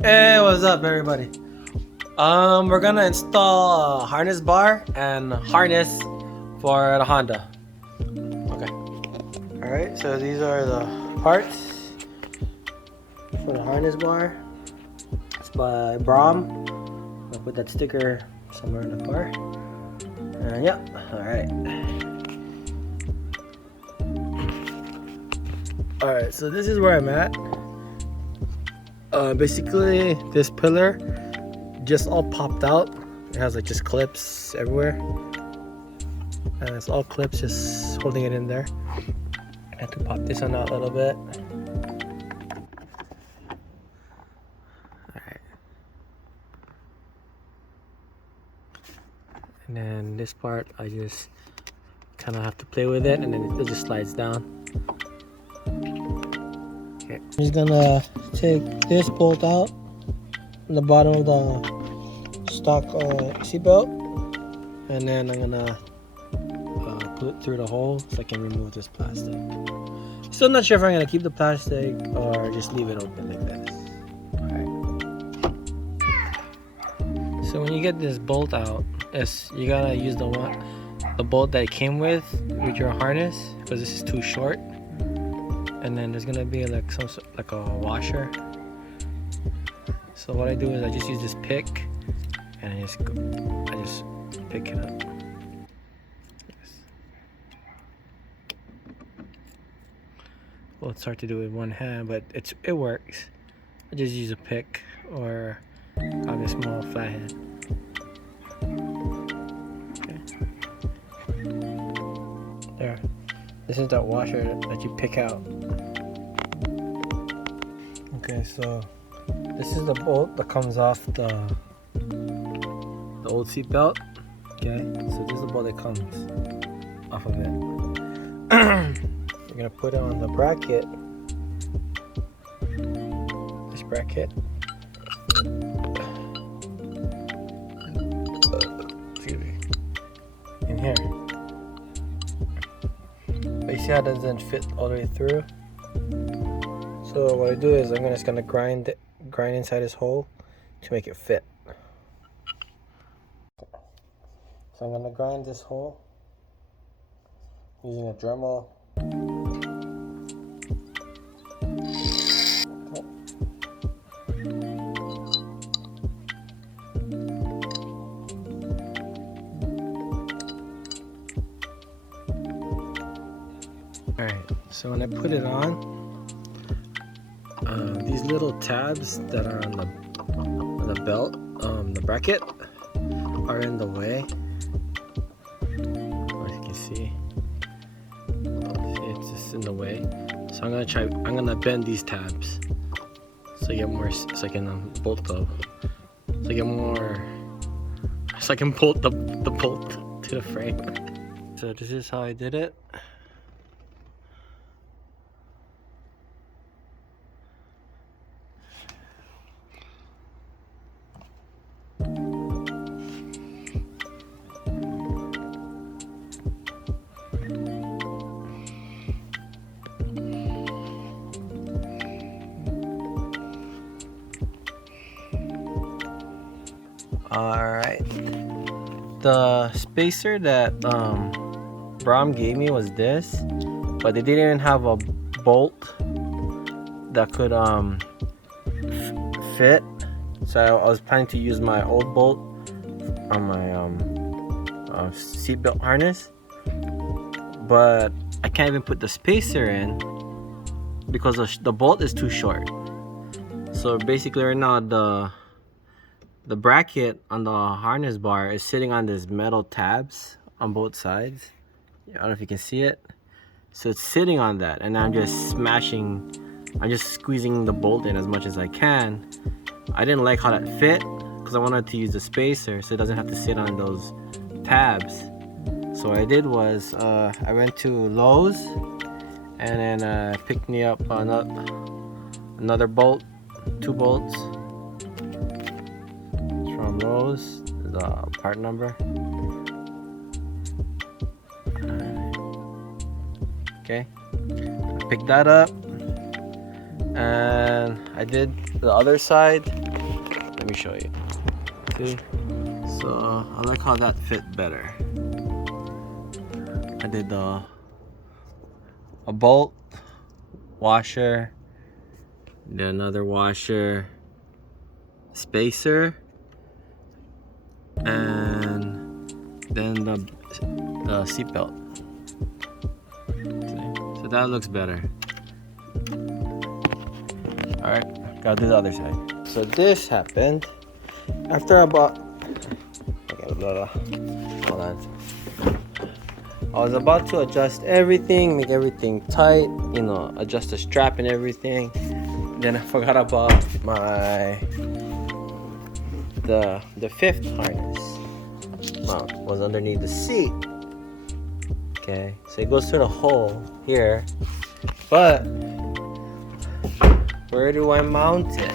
Hey, what's up, everybody? We're gonna install a harness bar and harness for the Honda. Okay. All right. So these are the parts for the harness bar. It's by Braum. I'll put that sticker somewhere in the car. And yeah. All right. All right. So this is where I'm at. Basically, this pillar just all popped out. It has like just clips everywhere, and it's all clips just holding it in there. I had to pop this one out a little bit. Alright. And then this part, I just kind of have to play with it, and then it just slides down. Okay. I'm just gonna take this bolt out from the bottom of the stock seatbelt, and then I'm gonna put it through the hole so I can remove this plastic. Still not sure if I'm gonna keep the plastic or just leave it open like this. Alright. So when you get this bolt out, you gotta use the bolt that it came with your harness, because this is too short. And then there's gonna be like like a washer. So what I do is I just use this pick, and I just pick it up. Well, it's hard to do with one hand, but it works. I just use a pick or have a small flathead. Okay. There. This is that washer that you pick out. Okay, so this is the bolt that comes off the old seat belt. Okay, so this is the bolt that comes off of it. You're gonna put it on the bracket. This bracket. Excuse me. In here. But you see how it doesn't fit all the way through? So what I do is I'm just gonna grind inside this hole to make it fit. So I'm gonna grind this hole using a Dremel. Alright, so when I put it on, these little tabs that are on the belt, the bracket, are in the way. As you can see, it's just in the way. So I'm gonna bend these tabs so I get more, so I can bolt the, so I get more, so I can bolt the bolt to the frame. So this is how I did it. Alright, the spacer that Braum gave me was this, but they didn't even have a bolt that could fit, so I was planning to use my old bolt on my seatbelt harness, but I can't even put the spacer in because the bolt is too short. So basically right now the bracket on the harness bar is sitting on these metal tabs on both sides. I don't know if you can see it. So it's sitting on that, and I'm just squeezing the bolt in as much as I can. I didn't like how that fit because I wanted to use the spacer so it doesn't have to sit on those tabs. So what I did was I went to Lowe's and then picked me up another bolt, 2 bolts. From Lowe's, the part number. Okay, I picked that up, and I did the other side Let me show you. See? So I like how that fit better. I did a bolt, washer, then another washer, spacer, and then the seat belt. So that looks better. Alright, gotta do the other side. So this happened after about, hold on. I was about to adjust everything, make everything tight, you know, adjust the strap and everything. Then I forgot about my the fifth harness. Mount was underneath the seat. Okay, so it goes through the hole here, but where do I mount it?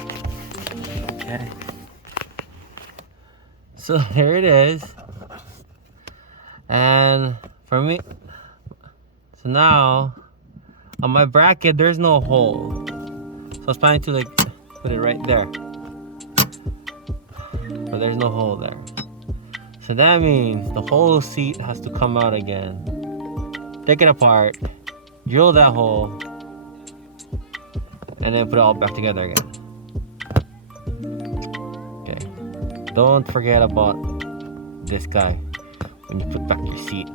Okay, so here it is, and for me, so now on my bracket there's no hole, so I was planning to like put it right there, but there's no hole there. So that means the whole seat has to come out again. Take it apart, drill that hole, and then put it all back together again. Okay. Don't forget about this guy when you put back your seat.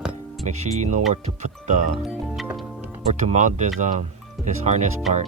Make sure you know where to put where to mount this harness part.